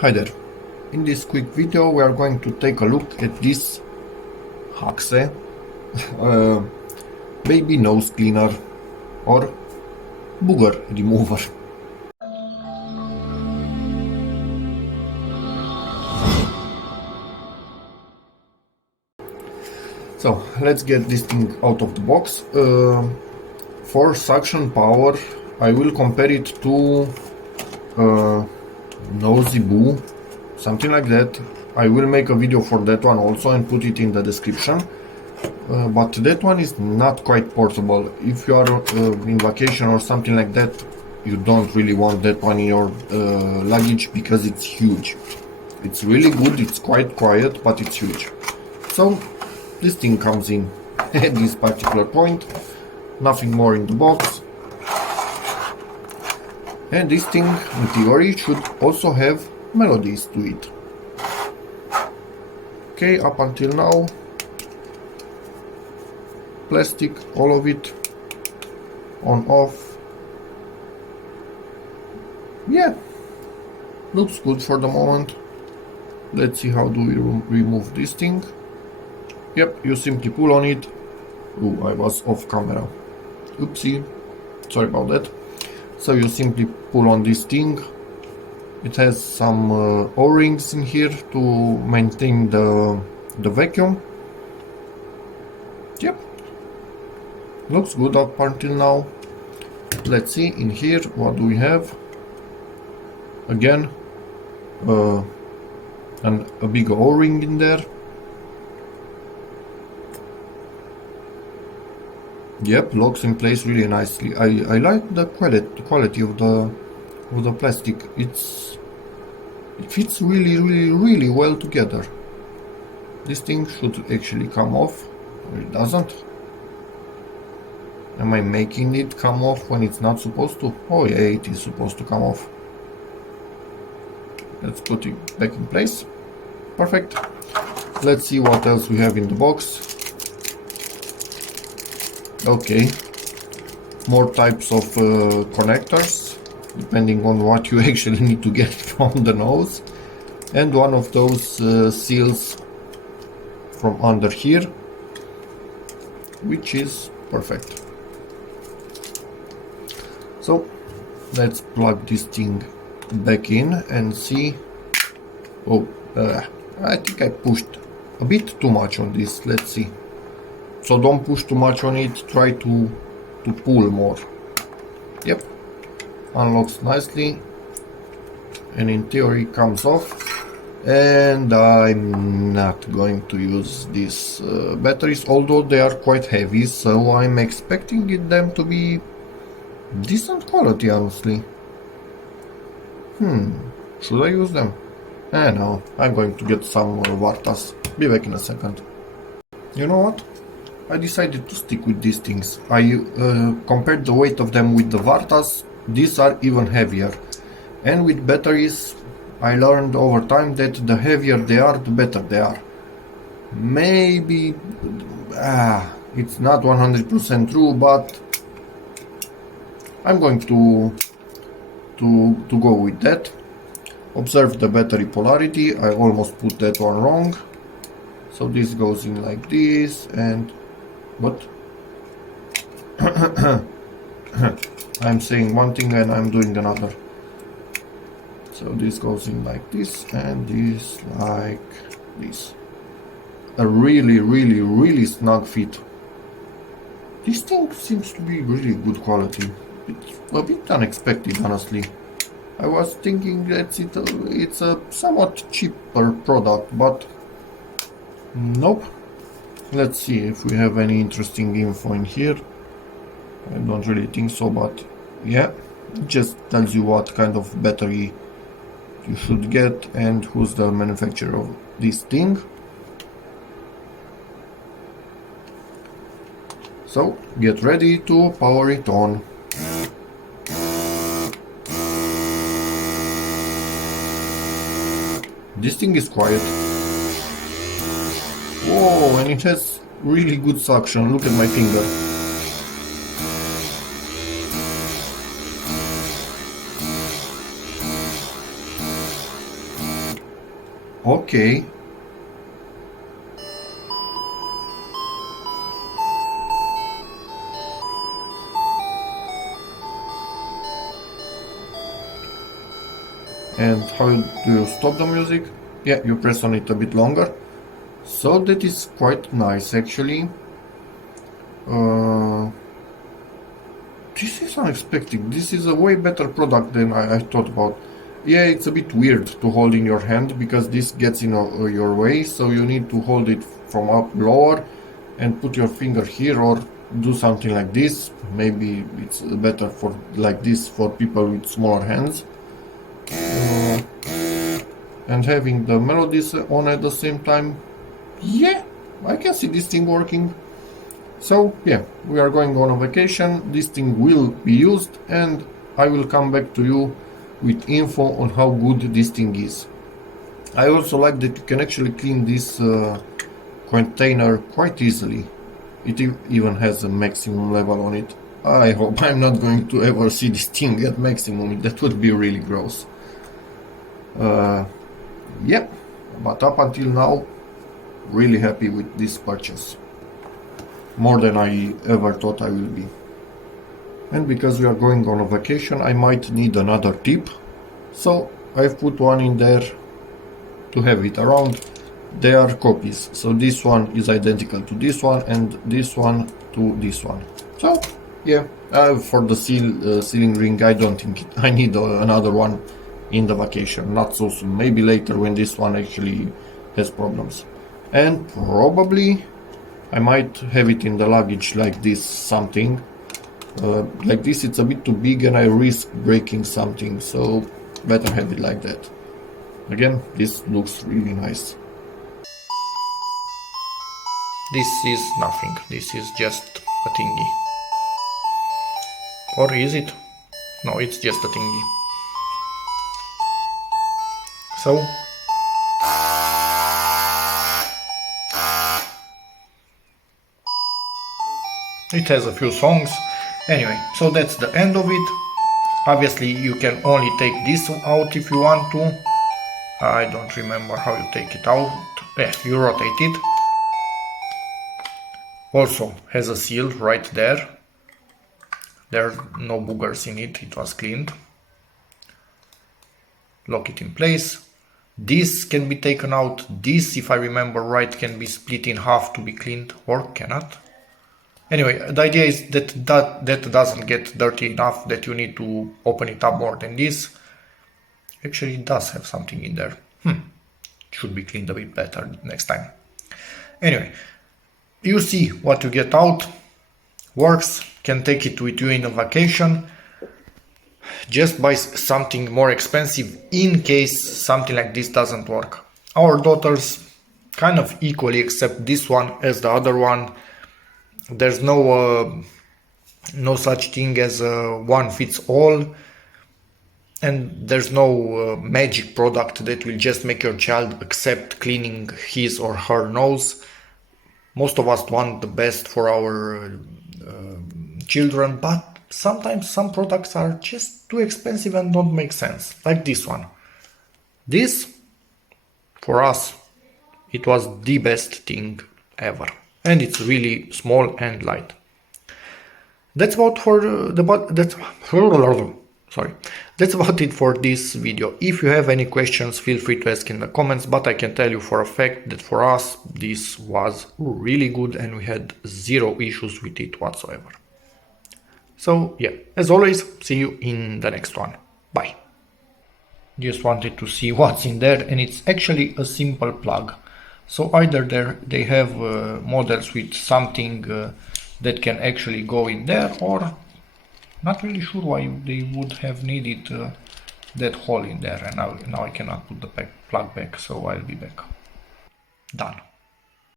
Hi there. In this quick video we are going to take a look at this Haxe baby nose cleaner or booger remover. So let's get this thing out of the box. For suction power I will compare it to Nosy Boo, something like that. I will make a video for that one also and put it in the description. But that one is not quite portable. If you are in vacation or something like that, you don't really want that one in your luggage because it's huge. It's really good, it's quite quiet, but it's huge. So this thing comes in at this particular point, nothing more in the box. And this thing in theory should also have melodies to it. Okay, up until now plastic, all of it, on off. Yeah, looks good for the moment. Let's see how do we remove this thing. Yep, you simply pull on it. Ooh, I was off camera. Oopsie, sorry about that. So you simply pull on this thing. It has some O-rings in here to maintain the vacuum. Yep, looks good up until now. Let's see in here what do we have. Again, a big O-ring in there. Yep, locks in place really nicely. I like the quality of the plastic. It fits really well together. This thing should actually come off, or it doesn't. Am I making it come off when it's not supposed to? Oh yeah, it is supposed to come off. Let's put it back in place. Perfect. Let's see what else we have in the box. Okay, more types of connectors, depending on what you actually need to get from the nose. And one of those seals from under here, which is perfect. So let's plug this thing back in and see. Oh, I think I pushed a bit too much on this. Let's see. So don't push too much on it, try to pull more. Yep, unlocks nicely and in theory comes off. And I'm not going to use these batteries, although they are quite heavy, so I'm expecting them to be decent quality, honestly. Should I use them? No, I'm going to get some Vartas. Be back in a second. You know what? I decided to stick with these things. I compared the weight of them with the Vartas. These are even heavier. And with batteries, I learned over time that the heavier they are, the better they are. Maybe it's not 100% true, but I'm going to go with that. Observe the battery polarity. I almost put that one wrong. So this goes in like this, and what? I'm saying one thing and I'm doing another. So this goes in like this and this like this. A really snug fit. This thing seems to be really good quality. It's a bit unexpected, honestly. I was thinking that it's a somewhat cheaper product, but nope. Let's see if we have any interesting info in here. I don't really think so, but yeah, it just tells you what kind of battery you should get and who's the manufacturer of this thing. So get ready to power it on. This thing is quiet. Whoa, and it has really good suction. Look at my finger. Okay. And how do you stop the music? Yeah, you press on it a bit longer. So that is quite nice actually. This is unexpected. This is a way better product than I thought about. Yeah, it's a bit weird to hold in your hand because this gets in your way, so you need to hold it from up lower and put your finger here or do something like this. Maybe it's better for like this for people with smaller hands. And having the melodies on at the same time. Yeah, I can see this thing working. So yeah, we are going on a vacation, this thing will be used and I will come back to you with info on how good this thing is. I also like that you can actually clean this container quite easily. It even has a maximum level on it. I hope I'm not going to ever see this thing at maximum, that would be really gross. Yeah, but up until now, really happy with this purchase. More than I ever thought I will be. And because we are going on a vacation, I might need another tip. So I've put one in there to have it around. They are copies. So this one is identical to this one and this one to this one. So yeah, for the sealing ring, I don't think I need another one in the vacation. Not so soon. Maybe later when this one actually has problems. And probably I might have it in the luggage like this, something. Like this it's a bit too big and I risk breaking something, so better have it like that. Again, this looks really nice. This is nothing, this is just a thingy. Or is it? No, it's just a thingy. So it has a few songs. Anyway, so that's the end of it. Obviously you can only take this out if you want to. I don't remember how you take it out. Yeah, you rotate it. Also has a seal right there. There are no boogers in it, it was cleaned. Lock it in place. This can be taken out. This, if I remember right, can be split in half to be cleaned, or cannot. Anyway, the idea is that doesn't get dirty enough that you need to open it up more than this. Actually, it does have something in there. Should be cleaned a bit better next time. Anyway, you see what you get out. Works, can take it with you in a vacation. Just buy something more expensive in case something like this doesn't work. Our daughters kind of equally accept this one as the other one. There's no such thing as one fits all, and there's no magic product that will just make your child accept cleaning his or her nose. Most of us want the best for our children, but sometimes some products are just too expensive and don't make sense, like this one. This, for us, it was the best thing ever. And it's really small and light. That's about that's about it for this video. If you have any questions, feel free to ask in the comments, but I can tell you for a fact that for us this was really good and we had zero issues with it whatsoever. So yeah, as always, see you in the next one. Bye. Just wanted to see what's in there, and it's actually a simple plug. So either they have models with something that can actually go in there, or not really sure why they would have needed that hole in there. And now I cannot put the plug back, so I'll be back. Done.